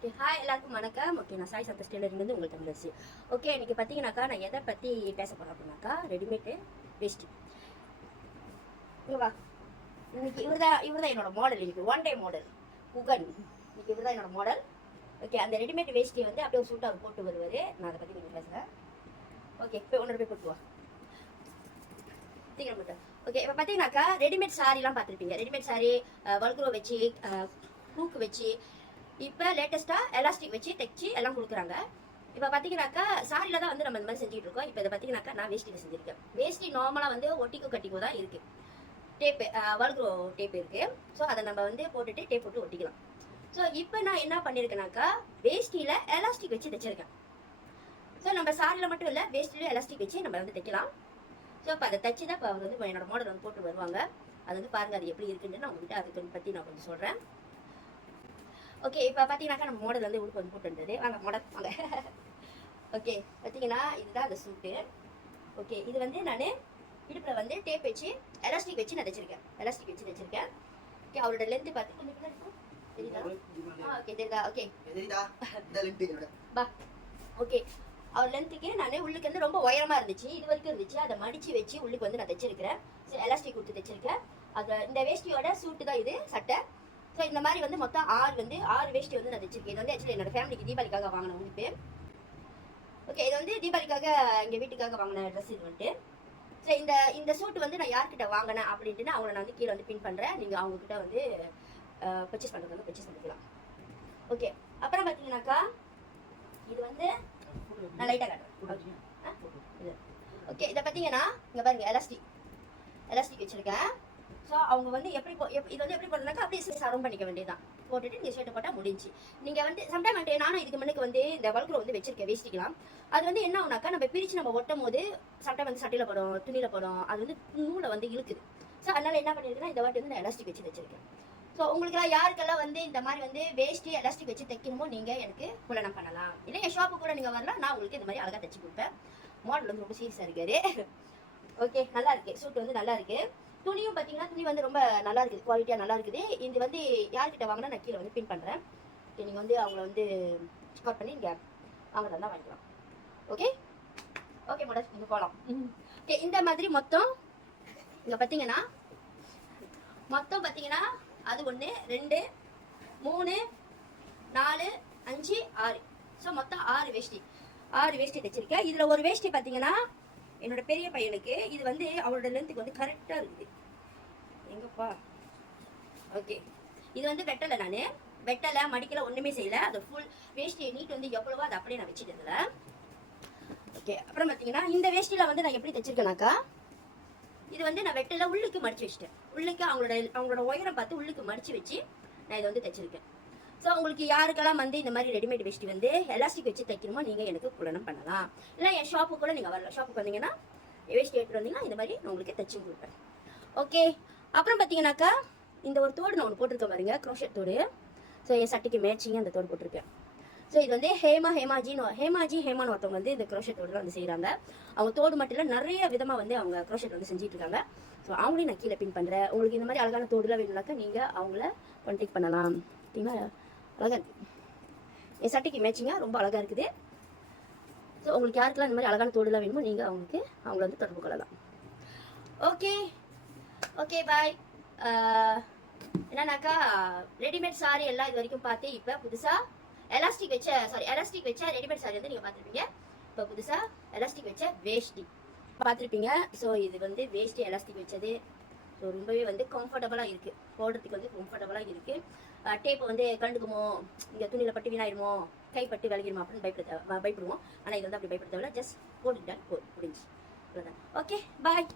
Okay hi எல்லாருக்கும் வணக்கம். Okay நான் சாய் சந்தோஷ் டெய்லரிங்லேருந்து உங்களுக்கு தமிழரசி. ஓகே இன்னைக்கு பார்த்தீங்கன்னாக்கா நான் எதை பற்றி பேச போகிறேன் அப்படின்னாக்கா ரெடிமேடு வேஸ்ட்டு. இங்கே வா, இன்னைக்கு இவர் தான் என்னோட மாடல். இன்னைக்கு ஒன் டே மாடல் குகன். இன்னைக்கு இவர் தான் என்னோட மாடல். ஓகே அந்த ரெடிமேட் வேஷ்டி வந்து அப்படியே ஒரு சூட்டாக போட்டு வருவார். நான் அதை பற்றி நீங்கள் பேசுகிறேன். ஓகே இப்போ ஒன்றரை போய் போட்டு வா தீங்க மட்டும். ஓகே இப்போ பார்த்தீங்கன்னாக்கா ரெடிமேட் சாரீலாம் பார்த்துருப்பீங்க. ரெடிமேட் சாரீ வல்க்ரோ வச்சு ஹூக்கு வச்சு இப்போ லேட்டஸ்ட்டாக எலாஸ்டிக் வச்சு தைச்சி எல்லாம் கொடுக்குறாங்க. இப்போ பார்த்தீங்கன்னாக்கா சாரியில் தான் வந்து நம்ம இந்த மாதிரி செஞ்சுட்டு இருக்கோம். இப்போ இதை பார்த்தீங்கன்னாக்கா நான் வேஷ்டியில் செஞ்சுருக்கேன். வேஷ்டி நார்மலாக வந்து ஒட்டிக்கோ கட்டிக்கோ தான் இருக்குது. டேப்பு வல்க்ரோ டேப் இருக்குது. ஸோ அதை நம்ம வந்து போட்டுட்டு டேப் போட்டு ஒட்டிக்கலாம். ஸோ இப்போ நான் என்ன பண்ணியிருக்கேனாக்கா வேஷ்டியில் எலாஸ்டிக் வச்சு தைச்சிருக்கேன். ஸோ நம்ம சாரியில் மட்டும் இல்லை வேஷ்டியில் எலாஸ்டிக் வச்சு நம்ம வந்து தைக்கலாம். ஸோ இப்போ அதை தைச்சி தான் இப்போ அவர் வந்து என்னோட மாடல் வந்து போட்டு வருவாங்க. அது வந்து பாருங்கள் அது எப்படி இருக்குன்னு நான் உங்கள்கிட்ட அதுக்கு பற்றி நான் கொஞ்சம் சொல்கிறேன். ஓகே இப்போ பார்த்தீங்கன்னாக்கா நம்ம மாடல் வந்து உடுப்பு வந்து போட்டுருந்தது. வாங்க மாடல் வாங்க. ஓகே பார்த்தீங்கன்னா இதுதான் அந்த சூட்டு. ஓகே இது வந்து நான் இடுப்பில் வந்து டேப் வச்சு எலாஸ்டிக் வச்சு நான் தைச்சிருக்கேன். எலாஸ்டிக் வச்சு தைச்சிருக்கேன். ஓகே அவரோட லென்த்து பார்த்து கொஞ்சம் பின்னாடி இருக்கும் தெரியுதா? ஓகே தெரியுதா? ஓகே பா. ஓகே அவர் லென்த்துக்கு நான் உள்ளுக்கு வந்து ரொம்ப உயரமாக இருந்துச்சு. இது வரைக்கும் இருந்துச்சு. அதை மடித்து வச்சு உள்ளுக்கு வந்து நான் தைச்சிருக்கிறேன். ஸோ எலாஸ்டிக் கொடுத்து தைச்சிருக்கேன். அது இந்த வேஷ்டியோட சூட்டு தான் இது சட்டை. ஸோ இந்த மாதிரி வந்து மொத்தம் ஆறு வேஷ்டி வந்து நான் தைச்சிருக்கேன். இது வந்து ஆக்சுவலி என்னோட ஃபேமிலிக்கு தீபாவளிக்காக வாங்கின உடுப்பு. ஓகே இது வந்து தீபாவளிக்காக எங்கள் வீட்டுக்காக வாங்கின ட்ரெஸ் இது வந்துட்டு. ஸோ இந்த சூட்டு வந்து நான் யார்கிட்ட வாங்கினேன் அப்படின்ட்டு அவங்கள நான் வந்து கீழே வந்து பின் பண்ணுறேன். நீங்கள் அவங்கக்கிட்ட வந்து பர்ச்சேஸ் பண்ணுறது வந்து பர்ச்சேஸ் பண்ணிக்கலாம். ஓகே அப்புறம் பார்த்தீங்கன்னாக்கா இது வந்து நான் லைட்டாக காட்டுறேன். ஓகே இதை பார்த்தீங்கன்னா இங்கே பாருங்க எலாஸ்டிக் வச்சுருக்கேன். ஸோ அவங்க வந்து இது வந்து எப்படி போடுறதுனாக்கா அப்படியே சரௌண்ட் பண்ணிக்க வேண்டியதான். போட்டுட்டு நீங்கள் ஷர்ட்டை போட்டால் முடிஞ்சு. நீங்கள் வந்து சம்டைம் வந்து நானும் இதுக்கு முன்னுக்கு வந்து இந்த வல்க்ரோ வந்து வச்சிருக்கேன் வேஷ்டிக்கலாம். அது வந்து என்ன ஆகுனாக்கா நம்ம பிரித்து நம்ம ஒட்டும் போது சம்டைம் வந்து சட்டையில் படும் துணியில் படும். அது வந்து நூலை வந்து இழுக்குது. ஸோ அதனால் என்ன பண்ணியிருக்கேன்னா இந்த வாட்டி வந்து நான் எலாஸ்டிக் வச்சு தைச்சிருக்கேன். ஸோ உங்களுக்குலாம் யாருக்கெல்லாம் வந்து இந்த மாதிரி வந்து வேஷ்டி எலாஸ்டிக் வச்சு தைக்கணுமோ நீங்கள் எனக்கு புலனம் பண்ணலாம். இல்லை என் ஷாப்பு கூட நீங்கள் வரலாம். நான் உங்களுக்கு இந்த மாதிரி அழகாக தைச்சி கொடுப்பேன். மாடல் வந்து ரொம்ப சீரியஸாக இருக்காரு. ஓகே நல்லா இருக்கு. சூட் வந்து நல்லா இருக்கு. துணியும் பார்த்தீங்கன்னா துணி வந்து ரொம்ப நல்லா இருக்குது. குவாலிட்டியாக நல்லா இருக்குது. இது வந்து யார்கிட்ட வாங்கினா நான் கீழே வந்து பின் பண்ணுறேன். ஓகே நீங்கள் வந்து அவங்கள வந்து ஸ்காட் பண்ணி நீங்கள் வாங்குறதா தான் வாங்கிக்கலாம். ஓகே ஓகே மேடம் நீங்கள் போகலாம். ஓகே இந்த மாதிரி மொத்தம் இங்கே பார்த்தீங்கன்னா அது 1 2 3 4 5 6. ஸோ மொத்தம் 6 வேஷ்டி தைச்சிருக்கேன். இதில் ஒரு வேஷ்டி பார்த்தீங்கன்னா என்னோட பெரிய பையனுக்கு இது வந்து அவரோட லென்த்துக்கு வந்து கரெக்டாக இருக்குது. எங்கப்பா ஓகே இது வந்து வெட்டலை மடிக்கலை ஒன்றுமே செய்யலை. அது ஃபுல் வேஷ்டி நீட் வந்து எவ்வளவோ அதை அப்படியே நான் வச்சுட்டதில்ல. ஓகே அப்புறம் பார்த்தீங்கன்னா இந்த வேஷ்டியில் வந்து நான் எப்படி தைச்சிருக்கேனாக்கா இது வந்து நான் வெட்டலை உள்ளுக்கு மடித்து வச்சுட்டேன். உள்ளுக்கு அவங்களோட உயரம் பார்த்து உள்ளுக்கு மடித்து வச்சு நான் இதை வந்து தைச்சிருக்கேன். ஸோ உங்களுக்கு யாருக்கெல்லாம் வந்து இந்த மாதிரி ரெடிமேட் வேஷ்டி வந்து எலாஸ்டிக் வச்சு தைக்கணுமோ நீங்கள் எனக்கு புலனம் பண்ணலாம். இல்லை என் ஷாப்புக்கு கூட நீங்கள் வரலாம். ஷாப்புக்கு வந்தீங்கன்னா வேஷ்டி எடுத்துகிட்டு வந்தீங்கன்னா இந்த மாதிரி நான் உங்களுக்கு தைச்சி கொடுப்பேன். ஓகே அப்புறம் பார்த்தீங்கன்னாக்கா இந்த ஒரு தோடு நான் ஒன்று போட்டிருக்கேன் பாருங்க, க்ரோஷெட் தோடு. ஸோ என் சட்டைக்கு மேட்சிங்காக அந்த தோடு போட்டிருக்கேன். ஸோ இது வந்து ஹேமான்னு ஒருத்தவங்க வந்து இந்த க்ரோஷெட் தோடு வந்து செய்கிறாங்க. அவங்க தோடு மட்டும் இல்லை நிறைய விதமாக வந்து அவங்க க்ரோஷெட் வந்து செஞ்சுட்டு இருக்காங்க. ஸோ அவங்களையும் நான் கீழே பின் பண்ணுறேன். உங்களுக்கு இந்த மாதிரி அழகான தோடுலாம் வேணும்னாக்கா நீங்கள் அவங்கள கான்டாக்ட் பண்ணலாம். ஓகேங்களா அழகாக இருக்குது. என் சட்டைக்கு மேட்சிங்காக ரொம்ப அழகாக இருக்குது. ஸோ உங்களுக்கு யாருக்கெல்லாம் இந்த மாதிரி அழகான தோடுலாம் வேணுமோ நீங்கள் அவங்கள வந்து தொடர்பு கொள்ளலாம். Okay bye. என்னன்னாக்கா ரெடிமேட் சாரி எல்லாம் இது வரைக்கும் பார்த்து இப்போ புதுசாக எலாஸ்டிக் வச்ச ரெடிமேட் சாரி வந்து நீங்கள் பார்த்துருப்பீங்க. இப்போ புதுசாக எலாஸ்டிக் வச்ச வேஷ்டி பார்த்துருப்பீங்க. ஸோ இது வந்து வேஷ்டி எலாஸ்டிக் வச்சது. ஸோ ரொம்பவே வந்து கம்ஃபர்டபுளாக இருக்குது. போடுறதுக்கு வந்து கம்ஃபர்டபுளாக இருக்குது. டேப் வந்து கண்டுக்குமோ இங்கே துணியில் பட்டு வீணாயிடுமோ கைப்பட்டு விலகிடுமோ அப்படின்னு பயப்படுவோம். ஆனால் இது வந்து அப்படி பயப்பட தேவையில்ல. ஜஸ்ட் போட்டுட்டேன் முடிஞ்சு. அவ்வளோதான். Okay bye.